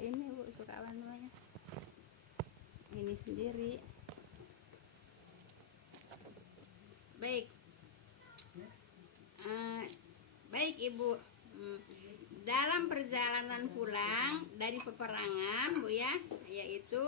ini Bu, suka apa namanya? Ini sendiri. Baik. Baik Ibu. Dalam perjalanan pulang dari peperangan Bu ya, yaitu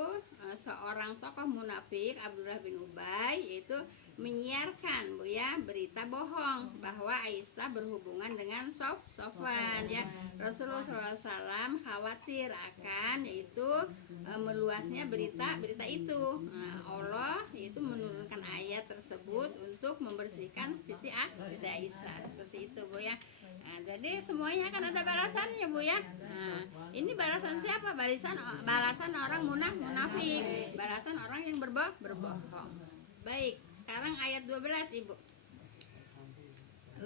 seorang tokoh munafik Abdullah bin Ubay yaitu menyiarkan Bu ya berita bohong bahwa Aisyah berhubungan dengan Sofwan ya. Rasulullah SAW khawatir akan yaitu meluasnya berita itu. Allah yaitu menurunkan ayat tersebut untuk membersihkan Siti Aisyah, seperti itu Bu ya. Nah, jadi semuanya kan ada balasannya Bu ya. Nah, ini balasan siapa? Balasan orang munafik, balasan orang yang berbohong. Baik, sekarang ayat 12 Ibu.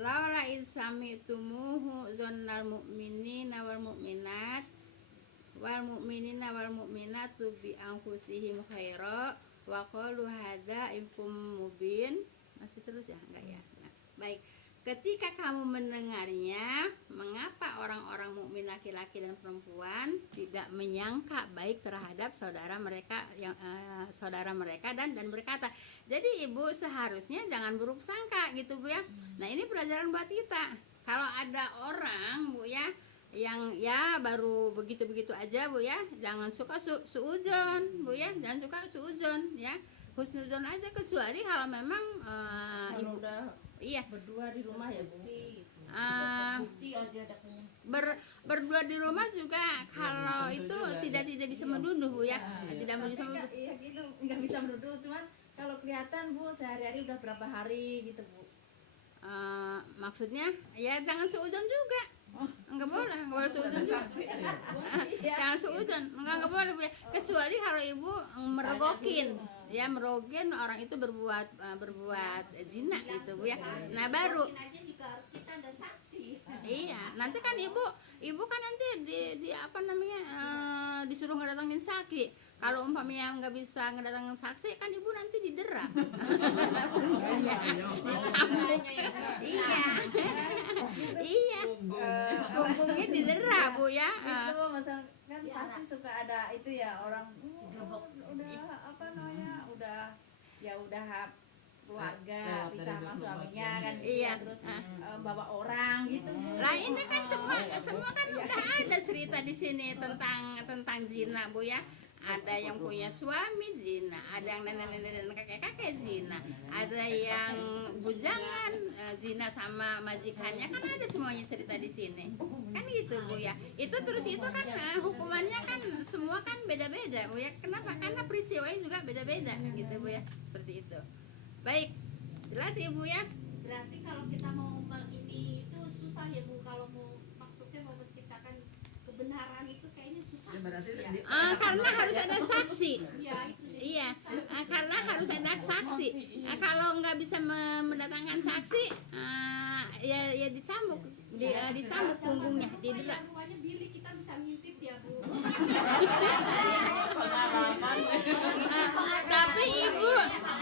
Laula isami'tumuhu dzannal mu'minina wal mu'minatu bi anfusihim khaira wa qalu hadza ifkum mubin. Masih terus ya? Enggak ya. Nah, baik. Ketika kamu mendengarnya, mengapa orang-orang mukmin laki-laki dan perempuan tidak menyangka baik terhadap saudara mereka dan berkata, jadi Ibu seharusnya jangan buruk sangka gitu Bu ya. Nah, ini pelajaran buat kita. Kalau ada orang Bu ya yang ya baru begitu-begitu aja Bu ya, jangan suka suudzon Bu ya, jangan suka suudzon ya. Husnuzon aja, kecuali kalau memang Ibu iya berdua di rumah ya Bu. Bukti aja berdua di rumah juga kalau itu tidak bisa menuduh Bu ya. Tidak bisa menuduh. Iya gitu, nggak bisa menuduh, cuman kalau kelihatan Bu sehari-hari udah berapa hari gitu Bu. Maksudnya ya jangan suudzon juga. Enggak boleh suudzon juga. Jangan suudzon, enggak boleh Bu ya. Kecuali kalau Ibu merogokin orang itu berbuat zina gitu Bu ya. Nah, baru iya, nanti kan ibu kan nanti di apa namanya disuruh ngedatangin saksi. Kalau umpamanya nggak bisa ngedatangin saksi kan ibu nanti didera. Iya, punggungnya didera Bu ya. Itu masalah kan pasti suka ada itu ya orang udah apa namanya udah keluarga bisa sama suaminya kan iya. Terus bawa orang gitu Bu. Lah ini kan semua kan udah ada cerita di sini tentang zina Bu ya. Ada yang punya suami zina, ada yang nenek-nenek dan kakek-kakek zina, ada yang bujangan zina sama majikannya, kan ada semuanya cerita di sini. Kan gitu Bu ya. Itu kan hukumannya kan semua kan beda-beda Bu ya. Kenapa? Karena peristiwanya juga beda-beda gitu Bu ya. Seperti itu. Baik. Jelas Ibu ya? Berarti kalau kita mau ini itu susah ya Bu, kalau maksudnya mau menciptakan kebenaran itu kayaknya susah. Ya, karena harus ada saksi. Ya, itu Iya, karena harus ada saksi. Kalau nggak bisa mendatangkan saksi, ya dicambuk, dicambuk punggungnya, didera. Rumahnya bilik, kita bisa ngintip ya Bu. Tapi Ibu,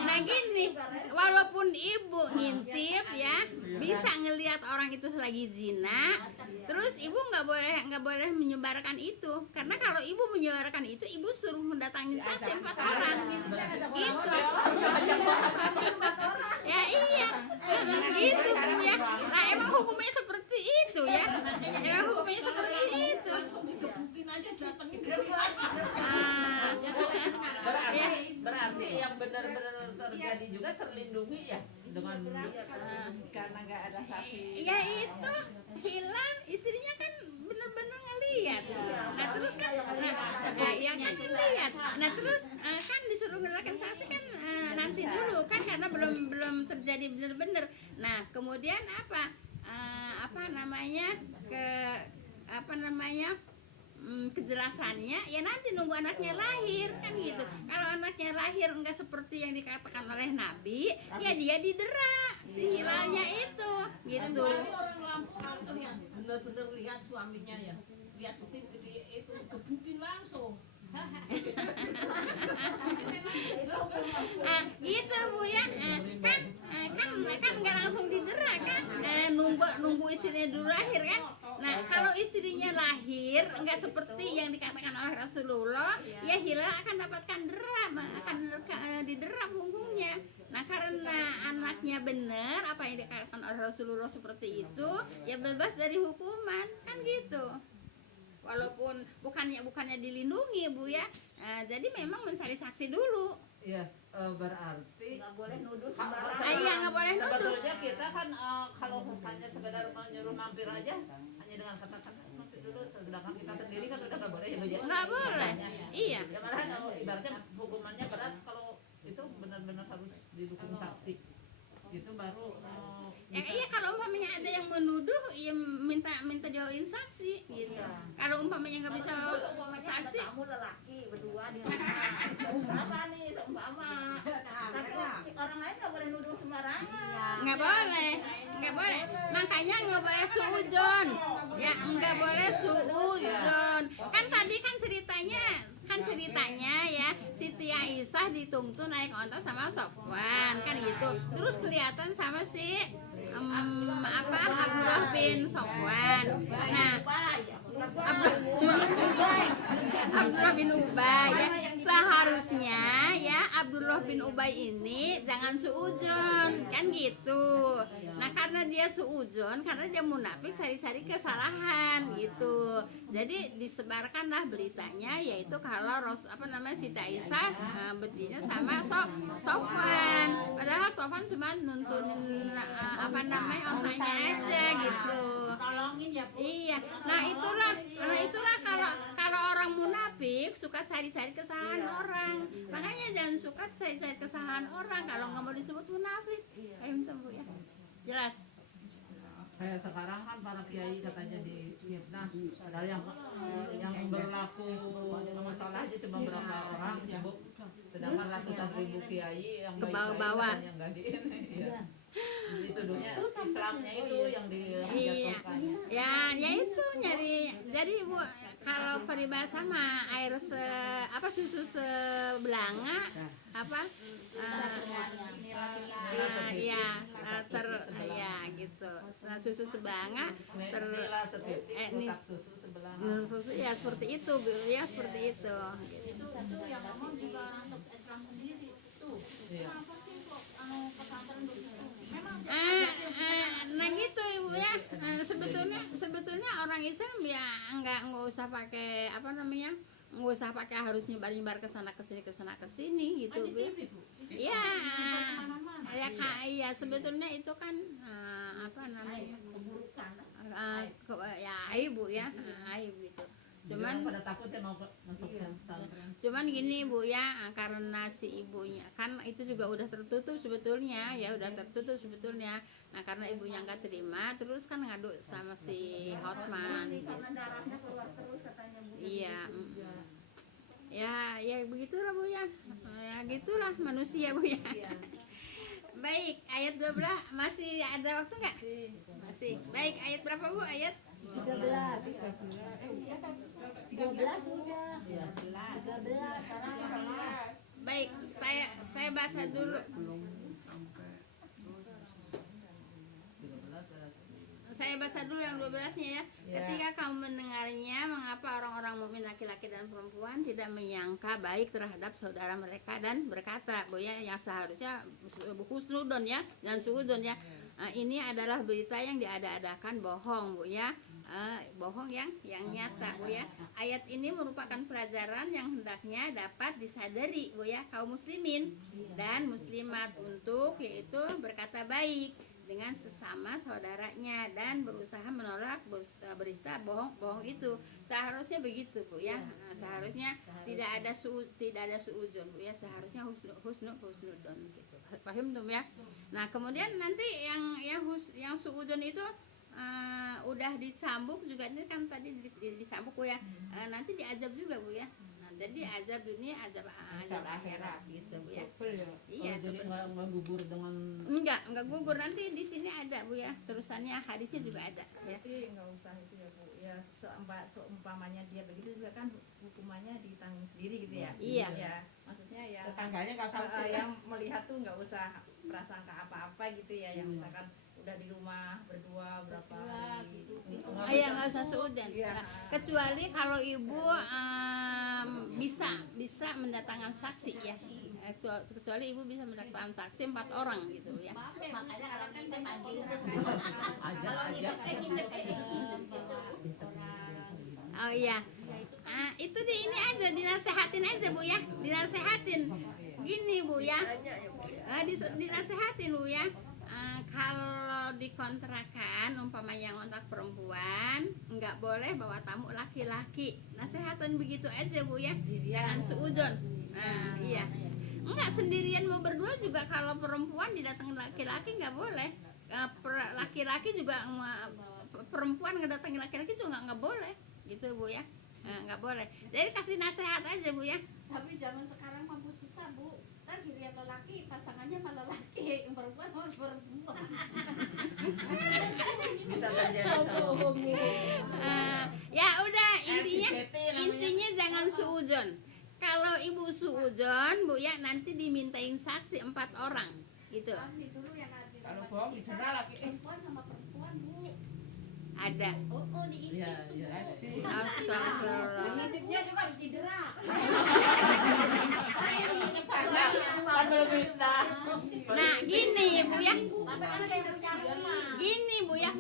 nah gini, walaupun Ibu ngintip ya, bisa ngelihat orang itu lagi zina, terus Ibu nggak boleh menyebarkan itu, karena kalau Ibu menyebarkan itu, Ibu suruh mendatangi saksi 4 orang, gitu. Ya iya, gitu Bu ya. Nah emang hukumnya seperti itu ya, emang hukumnya seperti itu. Mungkin aja datengin berarti yang benar-benar terjadi juga terlindungi ya dengan Karena nggak ada saksi. Ya itu hilang, istrinya kan bener-bener ngeliat. Nah terus kan, ya kan ngeliat. Nah terus kan disuruh ngelakukan saksi kan nanti dulu kan, karena belum terjadi bener-bener. Nah kemudian kejelasannya ya nanti nunggu anaknya lahir kan gitu. Kalau anaknya lahir enggak seperti yang dikatakan oleh Nabi, ya dia didera si hilalnya itu gitu. orang lampau lihat benar-benar lihat suaminya ya, lihat itu gebukin langsung Gitu Bu ya. Kan nggak langsung didera kan. Nunggu istrinya dulu lahir kan. Nah, kalau istrinya lahir nggak seperti yang dikatakan oleh Rasulullah, ya Hilal akan dapatkan didera punggungnya. Nah, karena anaknya benar apa yang dikatakan oleh Rasulullah seperti itu, ya bebas dari hukuman, kan gitu. Walaupun bukannya dilindungi Bu ya. Jadi memang mencari saksi dulu. Iya, berarti Nggak boleh nuduh sembarangan. sembarangan. Iya, nggak boleh nuduh. Sebetulnya kita kan kalau hanya sekedar menyuruh mampir aja, hanya dengan kata-kata mampir dulu, sedangkan kita sendiri kan udah nggak boleh ya Bu ya. Nggak boleh. Iya. Ya malahan ibaratnya hukumannya berat kalau itu benar-benar harus didukung saksi. Itu baru Iya, kalau umpamanya ada yang menuduh, ya minta jauhin saksi gitu. Kalau umpamanya nggak bisa saksi, Kamu lelaki berdua di rumah. Apa nih seumpama. Tapi orang lain nggak boleh nuduh sembarangan. nggak boleh. Makanya nggak boleh suudzon. Ya, nggak boleh suudzon. Kan tadi kan ceritanya ya, Siti Aisyah dituntun naik onta sama Sofwan kan gitu. Terus kelihatan sama si Abdullah bin Sofwan. Nah, Abdullah bin Ubay ya, seharusnya ya Abdullah bin Ubay ini jangan suudzon kan gitu. Nah, karena dia suudzon, karena dia munafik cari-cari kesalahan gitu. Jadi disebarkanlah beritanya, yaitu kalau Siti Aisyah bencinya sama Sofwan. Padahal Sofwan cuma nuntunin ontanya aja gitu. Tolongin ya Bu. Iya. Nah itulah kalau orang munafik suka cari-cari kesalahan orang. Makanya jangan suka cari-cari kesalahan orang kalau nggak mau disebut munafik. Ayo minta Bu ya. Jelas. kayak sekarang kan para kiai katanya di fitnah, padahal yang berlaku masalah aja cuma berapa orang Bu, sedangkan ratusan ribu kiai yang Ke baik-baik bawah. katanya nggak di ini. Iya. Jadi tuduhnya Islamnya itu yang Iya. dijatuhkan. Ya itu nyari. Jadi Bu, kalau peribahasa mah susu sebelanga gitu. Susu sebelanga Nila setitik rusak susu sebelah. susu ya seperti itu Bu ya, seperti itu. Itu yang ngomong juga masuk Islam sendiri tuh. Iya. Kenapa sih kok pesantren begitu? Memang Nah gitu Ibu ya. Sebetulnya orang Islam ya nggak usah pakai nggak usah pakai harus nyebar kesana kesini gitu Bu. Iya. Iya sebetulnya itu kan aib Bu ya, aib gitu. Cuman pada takut ya mau masuk pesantren. Cuman gini Bu ya, karena si ibunya kan itu juga udah tertutup sebetulnya. Nah karena ibunya nggak terima, terus kan ngadu sama si Hotman. Karena darahnya keluar terus katanya Bu. Iya. Ya begitulah Bu ya. Ya gitulah manusia Bu ya. Baik, ayat 12 masih ada waktu nggak? Masih. Baik, ayat berapa Bu? Ayat 13. baik, saya baca dulu. Saya baca dulu yang 12-nya ya. Ketika kamu mendengarnya, mengapa orang-orang mukmin laki-laki dan perempuan tidak menyangka baik terhadap saudara mereka dan berkata, Bu ya, yang seharusnya husnudon ya dan suudon ya. Ini adalah berita yang diada-adakan bohong Bu ya. Bohong yang nyata Bu ya. Ayat ini merupakan pelajaran yang hendaknya dapat disadari Bu ya kaum muslimin dan muslimat untuk yaitu berkata baik dengan sesama saudaranya dan berusaha menolak berita bohong itu. Seharusnya begitu Bu ya. Seharusnya tidak ada suudzon Bu ya. Seharusnya husnudon gitu. Paham tuh ya. Nah, kemudian nanti yang suudzon itu udah dicambuk juga, ini kan tadi dicambuk Bu ya. Nanti diazab juga Bu ya. Jadi azab dunia, azab akhirat gitu Bu ya. Iya. Jadi nggak gugur dengan Enggak gugur, nanti di sini ada Bu ya. Terusannya hadisnya juga ada ya. Tapi nggak usah itu ya Bu ya. seumpamanya dia begitu juga kan hukumannya ditanggung sendiri gitu ya. Iya. Ya, maksudnya ya Tetangganya nggak sanksi ya. yang melihat tuh nggak usah prasangka apa-apa gitu ya, yang misalkan udah di rumah berdua berapa hari gitu. Iya, nggak usah seuden. Iya. Nah, kecuali kalau ibu bisa mendatangkan saksi ya. Kecuali ibu bisa mendatangkan saksi 4 orang gitu ya. Maaf ya, Bu, Makanya kalau sekarang kita kan panggil banyak semua. orang Aja, kalau aja. bawa orang Oh iya. ya itu Itu ini aja dinasehatin aja Bu ya. Dinasehatin. Gini Bu ya. Dinasehatin Bu ya. Kalau dikontrakan umpamanya ngontrak perempuan nggak boleh bawa tamu laki-laki. Nasehatan begitu aja Bu ya. Jangan seuzon. Iya. Enggak sendirian mau berdua juga, kalau perempuan didatengin laki-laki nggak boleh. Laki-laki juga perempuan ngedatengin laki-laki juga nggak boleh gitu Bu ya. Nggak boleh. Jadi kasih nasihat aja Bu ya. tapi zaman sekarang mampu susah Bu, ntar dilihat lelaki pasangannya malah laki, yang perempuan malah perempuan. Bisa terjadi Ya udah, intinya jangan suudzon. Kalau ibu suudzon Bu ya, nanti dimintain saksi 4 orang gitu. Kami dulu yang ada Kalau bohong didera lagi. perempuan sama perempuan Bu. Ada. Oh di Iya, iya pasti. Astagfirullah. Ngintipnya juga harus didera. Kan belum minta. Nah gini Bu ya, Tapi kan ada yang bersyarah. gini Bu ya,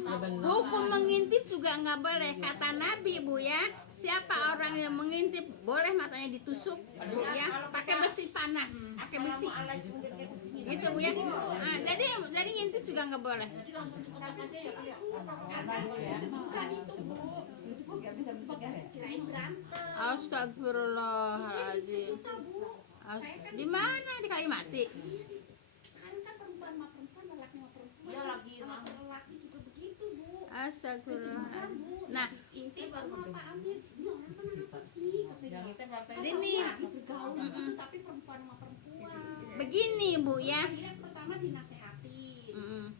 hukum mengintip juga nggak boleh. Kata Nabi Bu ya, siapa orang yang mengintip boleh matanya ditusuk Bu ya, pakai besi panas, pakai besi. Gitu Bu ya. Jadi ngintip juga nggak boleh. Bukan itu Bu. Itu Bu nggak bisa mencegah ya. kirain berantem. Astagfirullahaladzim. Di mana? Di Kalimati? Sekarang kan perempuan sama perempuan, lelaki sama perempuan. Ya, laki sama sama. lelaki juga begitu Bu. Astagfirullahaladzim. Bu. Nah, Intip baru apa Amir? Ini orang kenapa sih? Katanya. Yang itu partai ini Bergaul gitu, tapi perempuan sama perempuan. begini Bu ya. Akhirnya pertama dinasehatin, Mm-mm.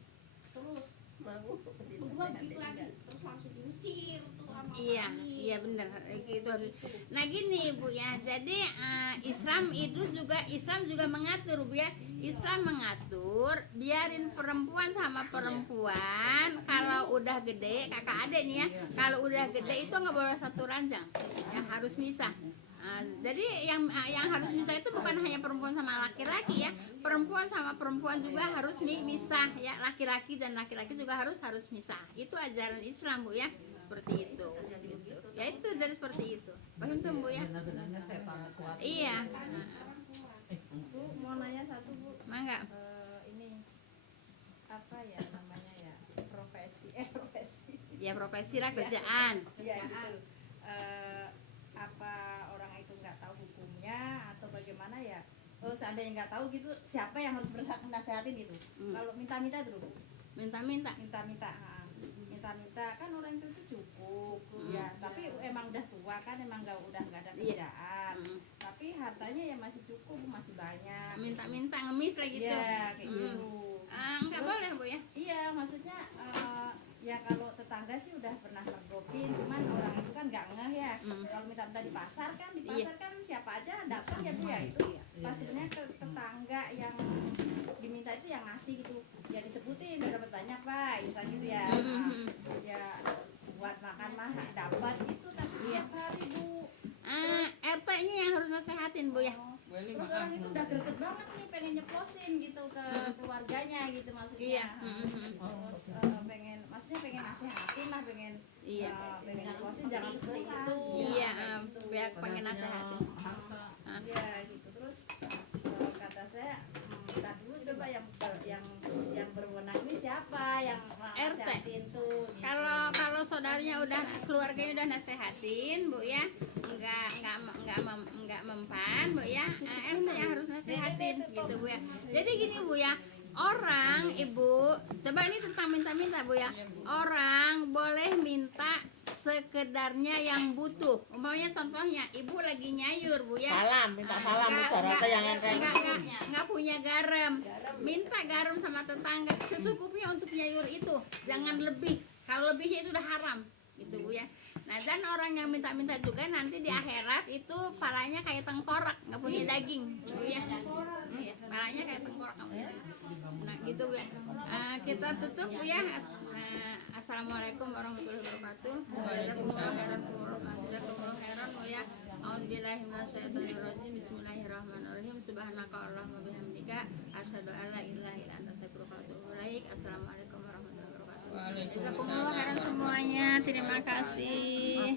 terus kedua begitu lagi, terus langsung diusir tuh sama Iya, kami. iya benar gitu harus. Nah gini Bu ya, jadi Islam juga mengatur Bu ya. Islam mengatur biarin perempuan sama perempuan kalau udah gede, kakak adik nih ya, kalau udah gede itu nggak boleh satu ranjang, ya harus misah. Jadi yang harus misah itu bukan hanya perempuan sama laki-laki ya, perempuan sama perempuan juga harus misah ya, laki-laki dan laki-laki juga harus misah. Itu ajaran Islam Bu ya, seperti itu. Gitu. Ya itu jadi seperti itu. Paham tuh Bu ya? benar-benarnya setan kuat. Iya. Bu mau nanya satu Bu. Mangga. Ini apa ya namanya ya, profesi. Ya profesi lah, kerjaan. Iya gitu. Apa orang itu nggak tahu hukumnya atau bagaimana ya? Seandainya nggak tahu gitu, siapa yang harus berhak menasehatin gitu? Kalau minta-minta dulu, Minta-minta. minta-minta kan orang itu cukup ya, tapi emang udah tua kan, emang udah nggak ada Iya. kerjaan, tapi hartanya ya masih cukup, masih banyak. Minta-minta ngemis lah gitu. Iya kayak gitu. Nggak boleh Bu ya. Iya, maksudnya ya kalau tetangga sih udah pernah mergokin, cuman orang itu kan nggak ngeh ya. Kalau minta-minta di pasar kan siapa aja datang ya Bu ya, itu pas sebenarnya tetangga yang diminta itu yang ngasih gitu, ya disebutin udah bertanya Pak, misalnya gitu ya. Ya buat makan mah dapat gitu, tapi setiap hari Bu. RT-nya yang harus nasehatin Bu ya. Terus orang itu udah greget banget nih, pengen nyeplosin gitu ke keluarganya gitu maksudnya. Iya. Terus pengen nasehatin lah, pengen Iya. pengen nyeplosin jangan seperti itu. Iya, gitu. pihak pengen nasehatin. Iya gitu. Terus kata saya, ntar dulu coba yang berwenang ini siapa yang RT. nasehatin tuh gitu. Kalau saudaranya udah, keluarganya udah nasehatin Bu ya, nggak mempan Bu ya, RT yang harus nasehatin gitu Bu ya. Jadi gini Bu ya, orang ibu, coba ini tentang minta-minta Bu ya, orang boleh minta sekedarnya yang butuh. Umpamanya contohnya ibu lagi nyayur Bu ya, Minta salam nggak punya garam, minta garam sama tetangga secukupnya untuk nyayur itu, jangan lebih. Kalau lebihnya itu udah haram gitu Bu ya. Nah, dan orang yang minta-minta juga nanti di akhirat itu palanya kayak tengkorak, nggak punya daging, Bu ya. Iya, palanya kayak tengkorak nggak punya daging. Nah, gitu Bu ya. Kita tutup Bu ya. Assalamualaikum warahmatullahi wabarakatuh. Jazakumullah khairan, jazakumullah khairan Bu ya. A'udzubillahi minasyaitonirrajim. Bismillahirrahmanirrahim. Subhanakallahumma wa bihamdika asyhadu an la ilaha illa anta astaghfiruka wa atubu ilaik. Assalamualaikum warahmatullahi wabarakatuh. Jazakumullah khairan semuanya. Terima kasih.